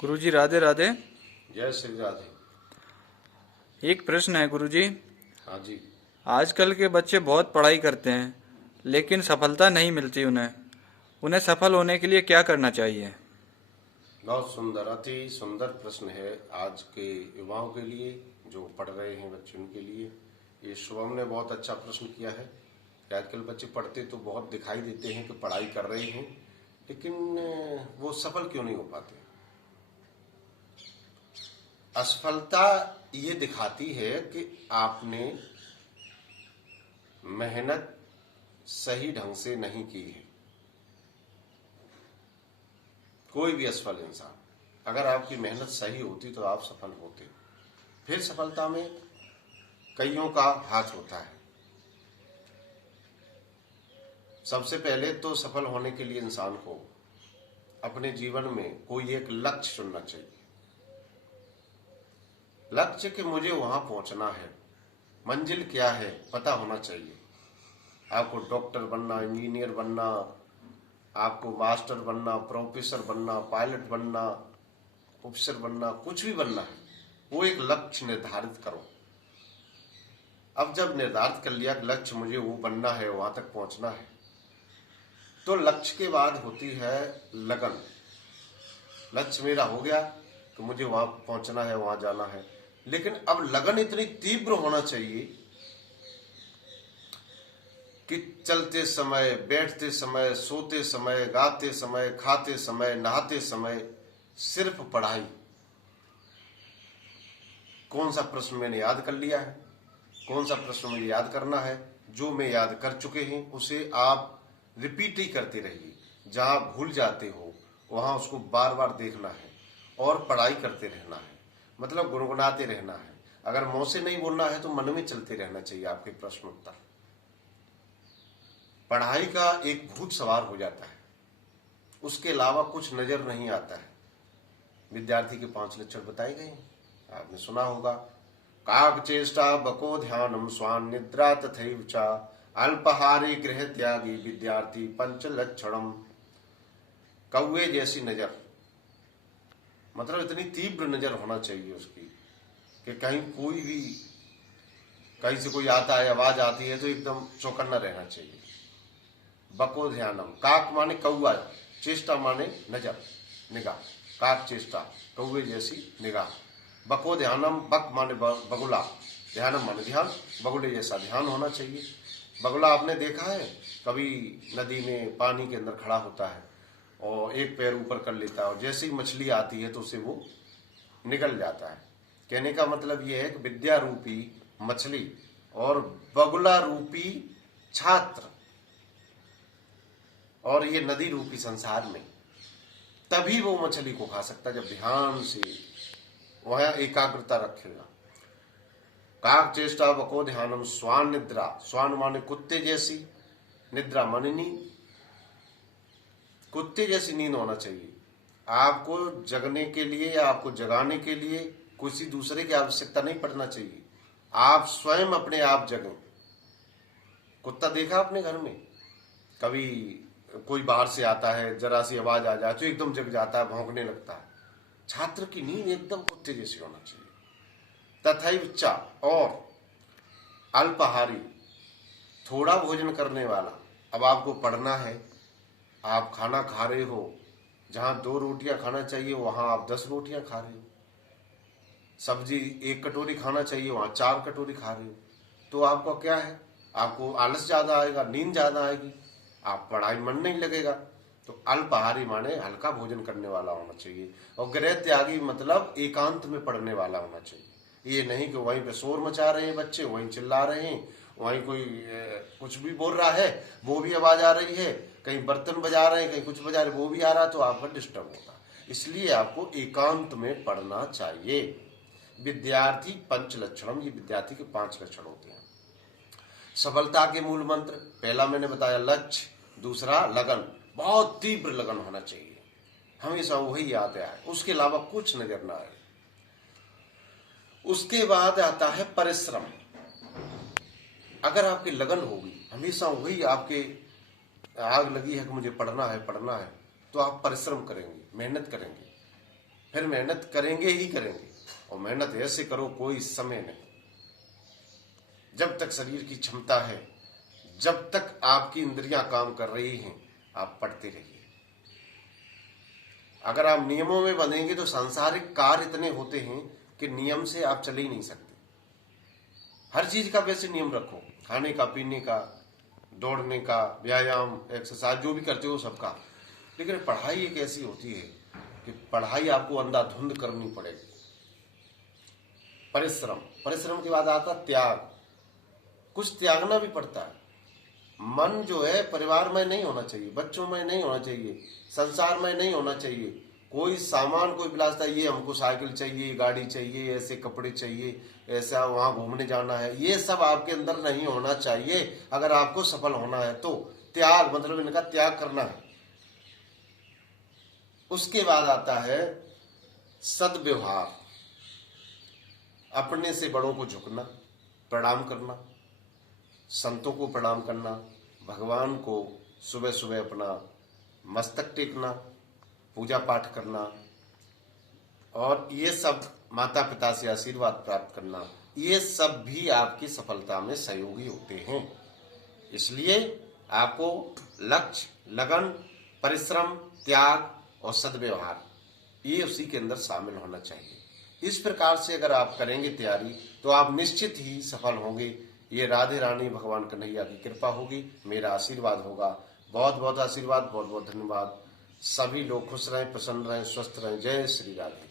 गुरुजी राधे राधे। जय श्री राधे। एक प्रश्न है गुरुजी। हाँ जी। आजकल के बच्चे बहुत पढ़ाई करते हैं लेकिन सफलता नहीं मिलती उन्हें। उन्हें सफल होने के लिए क्या करना चाहिए? बहुत सुंदर, अति सुंदर प्रश्न है आज के युवाओं के लिए, जो पढ़ रहे हैं बच्चे उनके लिए। ये शुभम ने बहुत अच्छा प्रश्न किया है कि आजकल बच्चे पढ़ते तो बहुत दिखाई देते हैं कि पढ़ाई कर रहे हैं, लेकिन वो सफल क्यों नहीं हो पाते। असफलता ये दिखाती है कि आपने मेहनत सही ढंग से नहीं की है। कोई भी असफल इंसान, अगर आपकी मेहनत सही होती तो आप सफल होते। फिर सफलता में कईयों का हाथ होता है। सबसे पहले तो सफल होने के लिए इंसान को अपने जीवन में कोई एक लक्ष्य चुनना चाहिए। लक्ष्य कि मुझे वहां पहुंचना है, मंजिल क्या है पता होना चाहिए। आपको डॉक्टर बनना, इंजीनियर बनना, आपको मास्टर बनना, प्रोफेसर बनना, पायलट बनना, ऑफिसर बनना, कुछ भी बनना है, वो एक लक्ष्य निर्धारित करो। अब जब निर्धारित कर लिया कि लक्ष्य मुझे वो बनना है, वहां तक पहुंचना है, तो लक्ष्य के बाद होती है लगन। लक्ष्य मेरा हो गया तो मुझे वहां पहुंचना है, वहां जाना है, लेकिन अब लगन इतनी तीव्र होना चाहिए कि चलते समय, बैठते समय, सोते समय, गाते समय, खाते समय, नहाते समय सिर्फ पढ़ाई। कौन सा प्रश्न मैंने याद कर लिया है, कौन सा प्रश्न मुझे याद करना है, जो मैं याद कर चुके हैं उसे आप रिपीट ही करते रहिए। जहां भूल जाते हो वहां उसको बार बार देखना है और पढ़ाई करते रहना है, मतलब गुनगुनाते रहना है। अगर मुंह से नहीं बोलना है तो मन में चलते रहना चाहिए आपके प्रश्न उत्तर। पढ़ाई का एक भूत सवार हो जाता है, उसके अलावा कुछ नजर नहीं आता है। विद्यार्थी के 5 लक्षण बताए गए हैं, आपने सुना होगा। काग चेष्टा बको ध्यानम स्वान निद्रा तथैव च अल्पहारी गृह त्यागी विद्यार्थी पंच लक्षणम। कौवे जैसी नजर, मतलब इतनी तीव्र नजर होना चाहिए उसकी कि कहीं कोई भी, कहीं से कोई आता है, आवाज आती है तो एकदम चौकन्ना रहना चाहिए। बको ध्यानम, काक माने कौआ, चेष्टा माने नजर, निगाह। काक चेष्टा, कौवे जैसी निगाह। बको ध्यानम, बक माने बगुला, ध्यानम माने ध्यान, बगुले जैसा ध्यान होना चाहिए। बगुला आपने देखा है, कभी नदी में पानी के अंदर खड़ा होता है और एक पैर ऊपर कर लेता है और जैसे ही मछली आती है तो उसे वो निकल जाता है। कहने का मतलब यह है कि विद्या रूपी मछली और बगुला रूपी छात्र और ये नदी रूपी संसार में तभी वो मछली को खा सकता जब ध्यान से वह एकाग्रता रखेगा। काक चेष्टा बको ध्यानम स्वान निद्रा, स्वान माने कुत्ते जैसी, निद्रा माने नींद। कुत्ते जैसी नींद होना चाहिए। आपको जगने के लिए या आपको जगाने के लिए किसी दूसरे की आवश्यकता नहीं पड़ना चाहिए, आप स्वयं अपने आप जगें। कुत्ता देखा आपने घर में, कभी कोई बाहर से आता है, जरा सी आवाज आ जाए तो एकदम जग जाता है, भौंकने लगता है। छात्र की नींद एकदम कुत्ते जैसी होना चाहिए। तथैव च, और अल्पाहारी, थोड़ा भोजन करने वाला। अब आपको पढ़ना है, आप खाना खा रहे हो, जहां 2 रोटियां खाना चाहिए वहां आप 10 रोटियां खा रहे हो। सब्जी 1 कटोरी खाना चाहिए वहां 4 कटोरी खा रहे हो, तो आपका क्या है, आपको आलस ज्यादा आएगा, नींद ज्यादा आएगी, आप पढ़ाई मन नहीं लगेगा। तो अल्पाहारी माने हल्का भोजन करने वाला होना चाहिए, और गृह त्यागी मतलब एकांत में पढ़ने वाला होना चाहिए। ये नहीं कि वहीं पे शोर मचा रहे हैं बच्चे, वहीं चिल्ला रहे हैं, वहीं कोई कुछ भी बोल रहा है वो भी आवाज आ रही है, कहीं बर्तन बजा रहे हैं, कहीं कुछ बजा रहे वो भी आ रहा, तो आपका डिस्टर्ब होगा। इसलिए आपको एकांत में पढ़ना चाहिए। विद्यार्थी पंच लक्षणम, ये विद्यार्थी के 5 लक्षण होते हैं। सफलता के मूल मंत्र, पहला मैंने बताया लक्ष्य, दूसरा लगन, बहुत तीव्र लगन होना चाहिए, हमेशा वही याद आए, उसके अलावा कुछ नजर ना आए। उसके बाद आता है परिश्रम। अगर आपकी लगन होगी, हमेशा वही आपके आग लगी है कि मुझे पढ़ना है पढ़ना है, तो आप परिश्रम करेंगे, मेहनत करेंगे। फिर मेहनत करेंगे ही करेंगे। और मेहनत ऐसे करो कोई समय नहीं, जब तक शरीर की क्षमता है, जब तक आपकी इंद्रियां काम कर रही हैं, आप पढ़ते रहिए। अगर आप नियमों में बंधेंगे तो सांसारिक कार्य इतने होते हैं कि नियम से आप चले ही नहीं सकते। हर चीज का वैसे नियम रखो, खाने का, पीने का, दौड़ने का, व्यायाम, एक्सरसाइज जो भी करते हो सबका। लेकिन पढ़ाई एक ऐसी होती है कि पढ़ाई आपको अंधाधुंध करनी पड़ेगी। परिश्रम, परिश्रम के बाद आता त्याग, कुछ त्यागना भी पड़ता है। मन जो है परिवार में नहीं होना चाहिए, बच्चों में नहीं होना चाहिए, संसार में नहीं होना चाहिए। कोई सामान, कोई विलासता, ये हमको साइकिल चाहिए, गाड़ी चाहिए, ऐसे कपड़े चाहिए, ऐसा वहां घूमने जाना है, ये सब आपके अंदर नहीं होना चाहिए। अगर आपको सफल होना है तो त्याग, मतलब इनका त्याग करना है। उसके बाद आता है सद्व्यवहार, अपने से बड़ों को झुकना, प्रणाम करना, संतों को प्रणाम करना, भगवान को सुबह सुबह अपना मस्तक टेकना, पूजा पाठ करना, और ये सब माता पिता से आशीर्वाद प्राप्त करना, ये सब भी आपकी सफलता में सहयोगी होते हैं। इसलिए आपको लक्ष्य, लगन, परिश्रम, त्याग और सद्व्यवहार, ये उसी के अंदर शामिल होना चाहिए। इस प्रकार से अगर आप करेंगे तैयारी तो आप निश्चित ही सफल होंगे। ये राधे रानी भगवान कन्हैया की कृपा होगी, मेरा आशीर्वाद होगा। बहुत बहुत आशीर्वाद, बहुत बहुत धन्यवाद। सभी लोग खुश रहें, प्रसन्न रहें, स्वस्थ रहें। जय श्री राधे।